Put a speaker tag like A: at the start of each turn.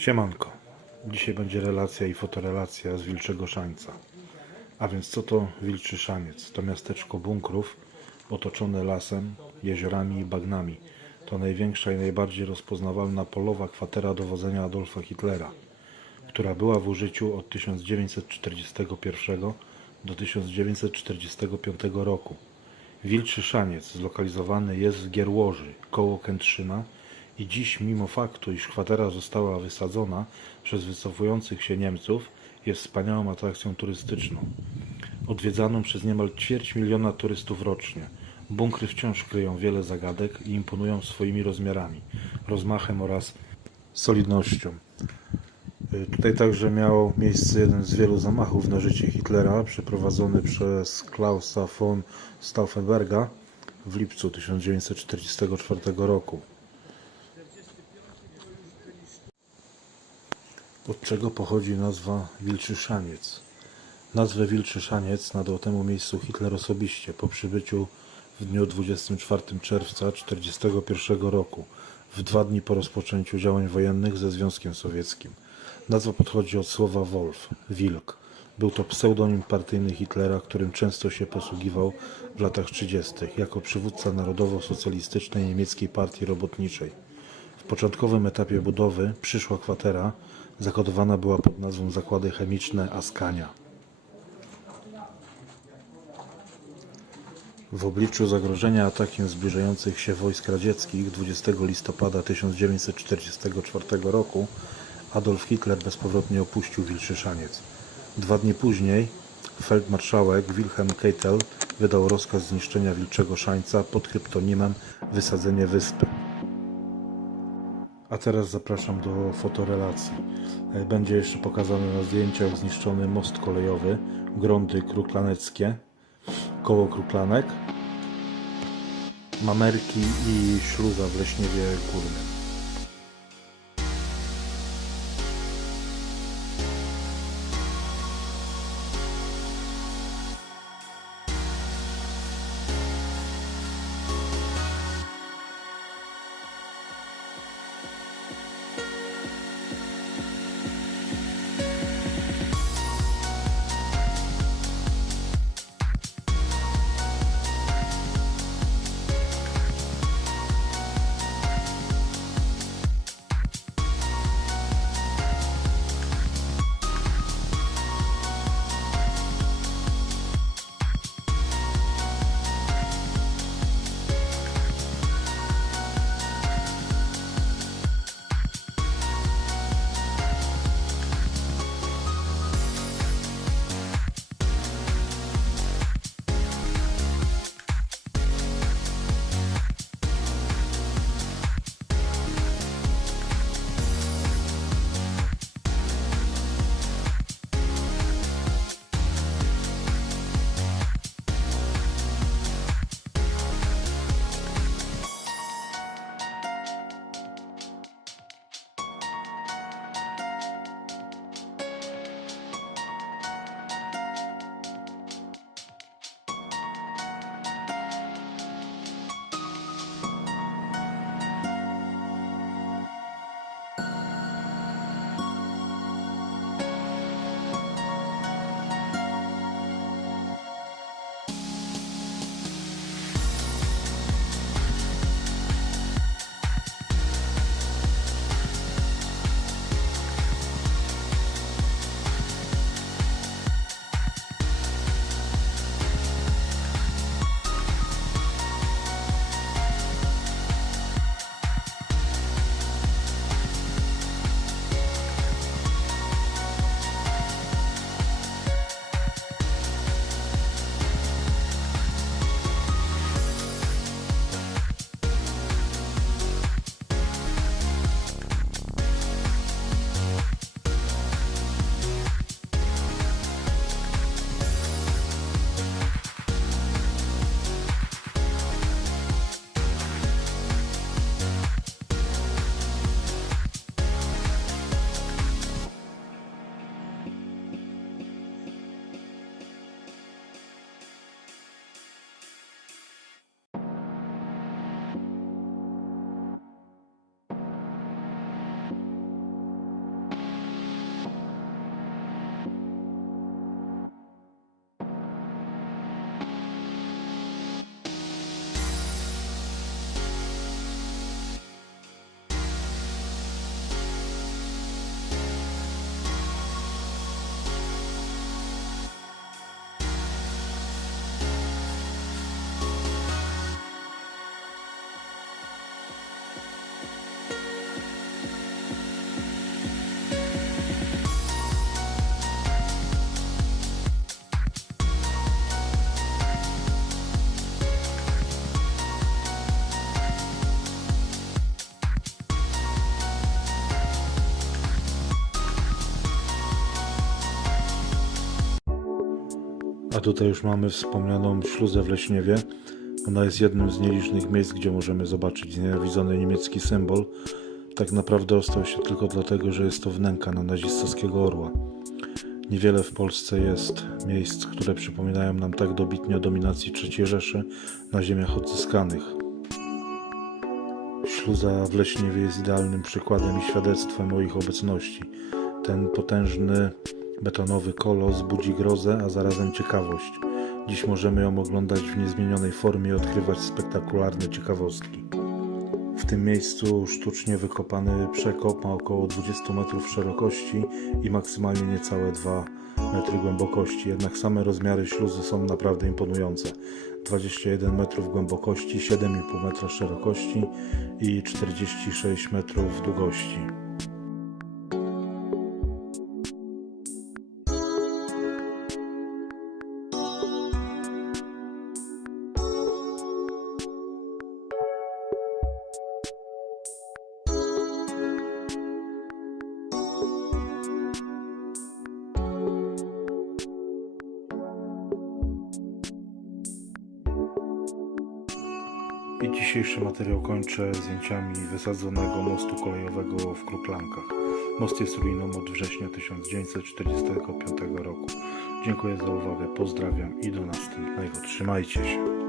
A: Siemanko. Dzisiaj będzie relacja i fotorelacja z Wilczego Szańca. A więc co to Wilczy Szaniec? To miasteczko bunkrów otoczone lasem, jeziorami i bagnami. To największa i najbardziej rozpoznawalna polowa kwatera dowodzenia Adolfa Hitlera, która była w użyciu od 1941 do 1945 roku. Wilczy Szaniec zlokalizowany jest w Gierłoży, koło Kętrzyna i dziś mimo faktu, iż kwatera została wysadzona przez wycofujących się Niemców, jest wspaniałą atrakcją turystyczną. Odwiedzaną przez niemal ćwierć miliona turystów rocznie. Bunkry wciąż kryją wiele zagadek i imponują swoimi rozmiarami, rozmachem oraz solidnością. Y, Tutaj także miał miejsce jeden z wielu zamachów na życie Hitlera, przeprowadzony przez Klausa von Stauffenberga w lipcu 1944 roku. Od czego pochodzi nazwa Wilczy Szaniec? Nazwę Wilczy Szaniec nadał temu miejscu Hitler osobiście po przybyciu w dniu 24 czerwca 1941 roku, w dwa dni po rozpoczęciu działań wojennych ze Związkiem Sowieckim. Nazwa podchodzi od słowa Wolf, wilk. Był to pseudonim partyjny Hitlera, którym często się posługiwał w latach 30. jako przywódca narodowo-socjalistycznej niemieckiej partii robotniczej. W początkowym etapie budowy przyszła kwatera zakodowana była pod nazwą Zakłady Chemiczne Askania. W obliczu zagrożenia atakiem zbliżających się wojsk radzieckich 20 listopada 1944 roku Adolf Hitler bezpowrotnie opuścił Wilczy Szaniec. Dwa dni później feldmarszałek Wilhelm Keitel wydał rozkaz zniszczenia Wilczego Szańca pod kryptonimem Wysadzenie Wyspy. A teraz zapraszam do fotorelacji. E, Będzie jeszcze pokazany na zdjęciach zniszczony most kolejowy, grądy kruklaneckie, koło Kruklanek, Mamerki i śluza w Leśniewie Górnym. A tutaj już mamy wspomnianą śluzę w Leśniewie. Ona jest jednym z nielicznych miejsc, gdzie możemy zobaczyć znienawidzony niemiecki symbol. Tak naprawdę ostał się tylko dlatego, że jest to wnęka na nazistowskiego orła. Niewiele w Polsce jest miejsc, które przypominają nam tak dobitnie o dominacji III Rzeszy na ziemiach odzyskanych. Śluza w Leśniewie jest idealnym przykładem i świadectwem o ich obecności. Ten potężny betonowy kolos budzi grozę, a zarazem ciekawość. Dziś możemy ją oglądać w niezmienionej formie i odkrywać spektakularne ciekawostki. W tym miejscu sztucznie wykopany przekop ma około 20 metrów szerokości i maksymalnie niecałe 2 metry głębokości, jednak same rozmiary śluzy są naprawdę imponujące. 21 metrów głębokości, 7,5 metra szerokości i 46 metrów długości. I dzisiejszy materiał kończę zdjęciami wysadzonego mostu kolejowego w Kruklankach. Most jest ruiną od września 1945 roku. Dziękuję za uwagę, pozdrawiam i do następnego. Trzymajcie się.